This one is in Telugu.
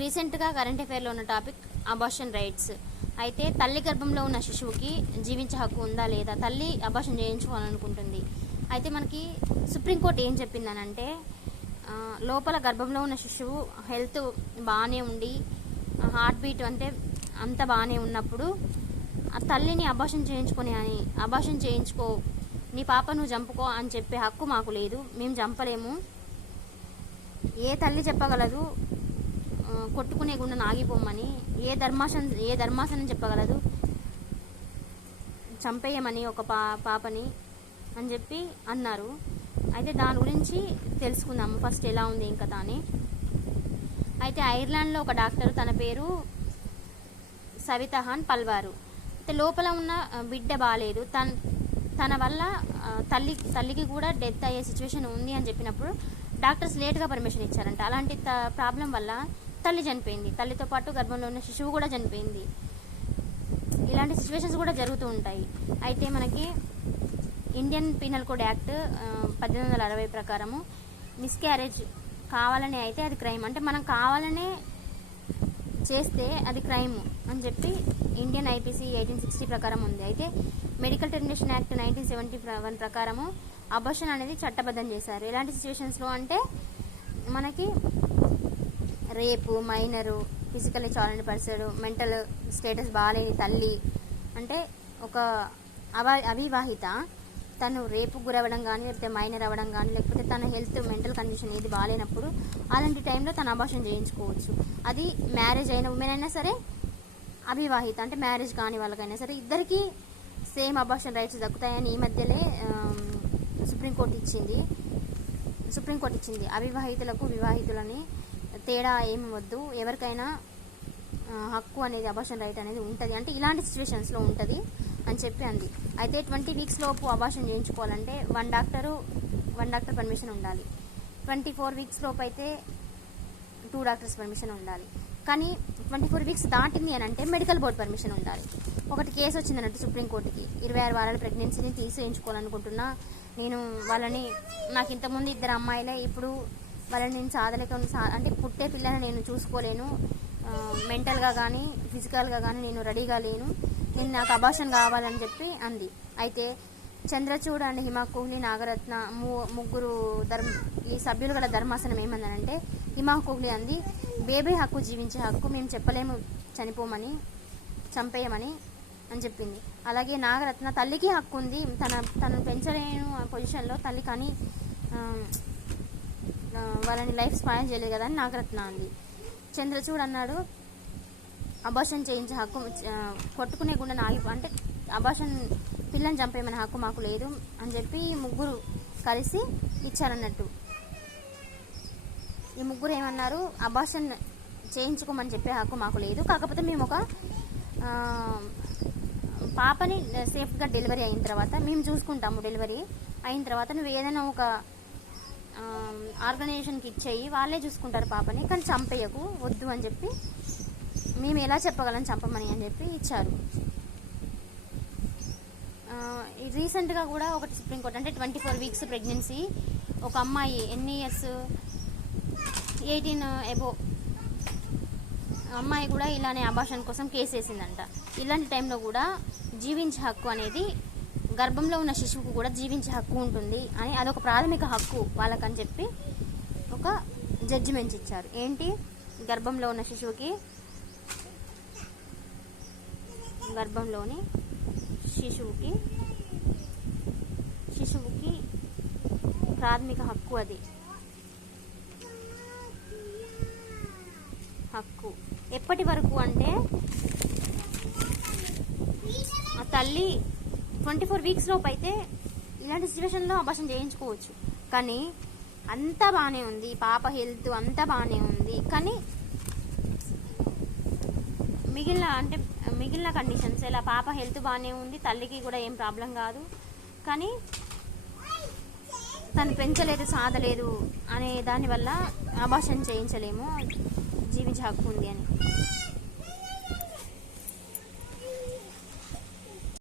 రీసెంట్గా కరెంట్ అఫైర్లో ఉన్న టాపిక్ అబార్షన్ రైట్స్. అయితే తల్లి గర్భంలో ఉన్న శిశువుకి జీవించే హక్కు ఉందా లేదా, తల్లి అబార్షన్ చేయించుకోవాలనుకుంటుంది. అయితే మనకి సుప్రీంకోర్టు ఏం చెప్పిందనంటే, లోపల గర్భంలో ఉన్న శిశువు హెల్త్ బాగానే ఉండి హార్ట్ బీట్ అంటే అంత బాగానే ఉన్నప్పుడు ఆ తల్లిని అబార్షన్ చేయించుకో, నీ పాప నువ్వు చంపుకో అని చెప్పే హక్కు మాకు లేదు, మేము చంపలేము. ఏ తల్లి చెప్పగలదు కొట్టుకునే గుండెను ఆగిపోమని? ఏ ధర్మాసనం చెప్పగలదు చంపేయమని ఒక పాపని అని చెప్పి అన్నారు. అయితే దాని గురించి తెలుసుకుందాము ఫస్ట్ ఎలా ఉంది ఇంకా అని. అయితే ఐర్లాండ్లో ఒక డాక్టర్, తన పేరు సవితహాన్ పల్వారు. అయితే లోపల ఉన్న బిడ్డ బాగాలేదు, తన వల్ల తల్లికి కూడా డెత్ అయ్యే సిచ్యువేషన్ ఉంది అని చెప్పినప్పుడు డాక్టర్స్ లేట్గా పర్మిషన్ ఇచ్చారంట. అలాంటి ప్రాబ్లం వల్ల తల్లి చనిపోయింది, తల్లితో పాటు గర్భంలో ఉన్న శిశువు కూడా చనిపోయింది. ఇలాంటి సిచ్యువేషన్స్ కూడా జరుగుతూ ఉంటాయి. అయితే మనకి ఇండియన్ పీనల్ కోడ్ యాక్ట్ 1860 ప్రకారము మిస్క్యారేజ్ కావాలనే అయితే అది క్రైమ్, అంటే మనం కావాలనే చేస్తే అది క్రైమ్ అని చెప్పి ఇండియన్ ఐపీసీ 1860 ప్రకారం ఉంది. అయితే మెడికల్ టెర్మినేషన్ యాక్ట్ 1971 ప్రకారము అబార్షన్ అనేది చట్టబద్ధం చేశారు. ఎలాంటి సిచ్యువేషన్స్లో అంటే మనకి రేపు, minor, physically challenge person, mental status బాగాలేని తల్లి, అంటే ఒక అవివాహిత తను రేపు గురవ్వడం కానీ, లేకపోతే మైనర్ అవ్వడం కానీ, లేకపోతే తన హెల్త్ మెంటల్ కండిషన్ ఏది బాగాలేనప్పుడు అలాంటి టైంలో తను అబార్షన్ చేయించుకోవచ్చు. అది మ్యారేజ్ అయిన ఉమెన్ అయినా సరే, అవివాహిత అంటే మ్యారేజ్ కాని వాళ్ళకైనా సరే, ఇద్దరికీ సేమ్ అబార్షన్ రైట్స్ దక్కుతాయని ఈ మధ్యలో సుప్రీంకోర్టు ఇచ్చింది. అవివాహితులకు వివాహితులని తేడా ఏమి వద్దు, ఎవరికైనా హక్కు అనేది, అబార్షన్ రైట్ అనేది ఉంటుంది, అంటే ఇలాంటి సిచ్యువేషన్స్లో ఉంటుంది అని చెప్పి అంది. అయితే 20 వీక్స్ లోపు అబార్షన్ చేయించుకోవాలంటే వన్ డాక్టర్ పర్మిషన్ ఉండాలి. 24 వీక్స్ లోపు అయితే 2 డాక్టర్స్ పర్మిషన్ ఉండాలి. కానీ 24 వీక్స్ దాటింది అని అంటే మెడికల్ బోర్డ్ పర్మిషన్ ఉండాలి. ఒకటి కేసు వచ్చింది అన్నట్టు సుప్రీంకోర్టుకి, 26 వారాల ప్రెగ్నెన్సీని తీసేయించుకోవాలనుకుంటున్నా నేను, నాకు ఇంతకుముందు 2 అమ్మాయిలే, ఇప్పుడు వాళ్ళని నేను అంటే పుట్టే పిల్లని నేను చూసుకోలేను, మెంటల్గా కానీ ఫిజికల్గా కానీ నేను రెడీగా లేను, నాకు అబార్షన్ కావాలని చెప్పి అంది. అయితే చంద్రచూడ్ అండ్ హిమా కోహ్లీ, నాగరత్న ముగ్గురు ఈ సభ్యులు గల ధర్మాసనం ఏమందనంటే, హిమా కోహ్లీ అంది, బేబీ హక్కు, జీవించే హక్కు మేము చెప్పలేము, చంపేయమని అని చెప్పింది. అలాగే నాగరత్న, తల్లికి హక్కు ఉంది, తను పెంచలేను పొజిషన్లో తల్లి కానీ వాళ్ళని లైఫ్ స్పాయిల్ చేయలేదు కదా అని నాగరత్న అంది. చంద్రచూడ్ అన్నాడు, అబార్షన్ చేయించే హక్కు, కొట్టుకునే గుండెను అంటే అబార్షన్ పిల్లని చంపేయమనే హక్కు మాకు లేదు అని చెప్పి ముగ్గురు కలిసి ఇచ్చారన్నట్టు. ఈ ముగ్గురు ఏమన్నారు, అబార్షన్ చేయించుకోమని చెప్పే హక్కు మాకు లేదు, కాకపోతే మేము ఒక పాపని సేఫ్గా డెలివరీ అయిన తర్వాత మేము చూసుకుంటాము, డెలివరీ అయిన తర్వాత నువ్వు ఏదైనా ఒక ఆర్గనైజేషన్కి ఇచ్చేయి, వాళ్ళే చూసుకుంటారు పాపని, కానీ చంపేయకు, వద్దు అని చెప్పి మేము ఎలా చెప్పగలం చంపమని అని చెప్పి ఇచ్చారు. రీసెంట్గా కూడా ఒకటి సుప్రీంకోర్టు, అంటే 24 వీక్స్ ప్రెగ్నెన్సీ, ఒక అమ్మాయి ఎన్ని ఇయర్స్, 18 అబోవ్ అమ్మాయి కూడా ఇలానే అబార్షన్ కోసం కేసు వేసిందంట. ఇలాంటి టైంలో కూడా జీవించే హక్కు అనేది, గర్భంలో ఉన్న శిశువుకు కూడా జీవించే హక్కు ఉంటుంది అని, అదొక ప్రాథమిక హక్కు వాళ్ళకని చెప్పి ఒక జడ్జిమెంట్ ఇచ్చారు. ఏంటి, గర్భంలోని శిశువుకి ప్రాథమిక హక్కు, అది హక్కు ఎప్పటి వరకు అంటే ఆ తల్లి 24 వీక్స్ లోపు అయితే ఇలాంటి సిచ్యువేషన్లో అబార్షన్ చేయించుకోవచ్చు. కానీ అంతా బాగానే ఉంది, పాప హెల్త్ అంతా బాగానే ఉంది, కానీ మిగిలిన కండిషన్స్, ఇలా పాప హెల్త్ బాగానే ఉంది, తల్లికి కూడా ఏం ప్రాబ్లం కాదు, కానీ తను పెంచలేదు, సాధలేదు అనే దానివల్ల అబార్షన్ చేయించలేము, జీవించే హక్కు ఉంది అని.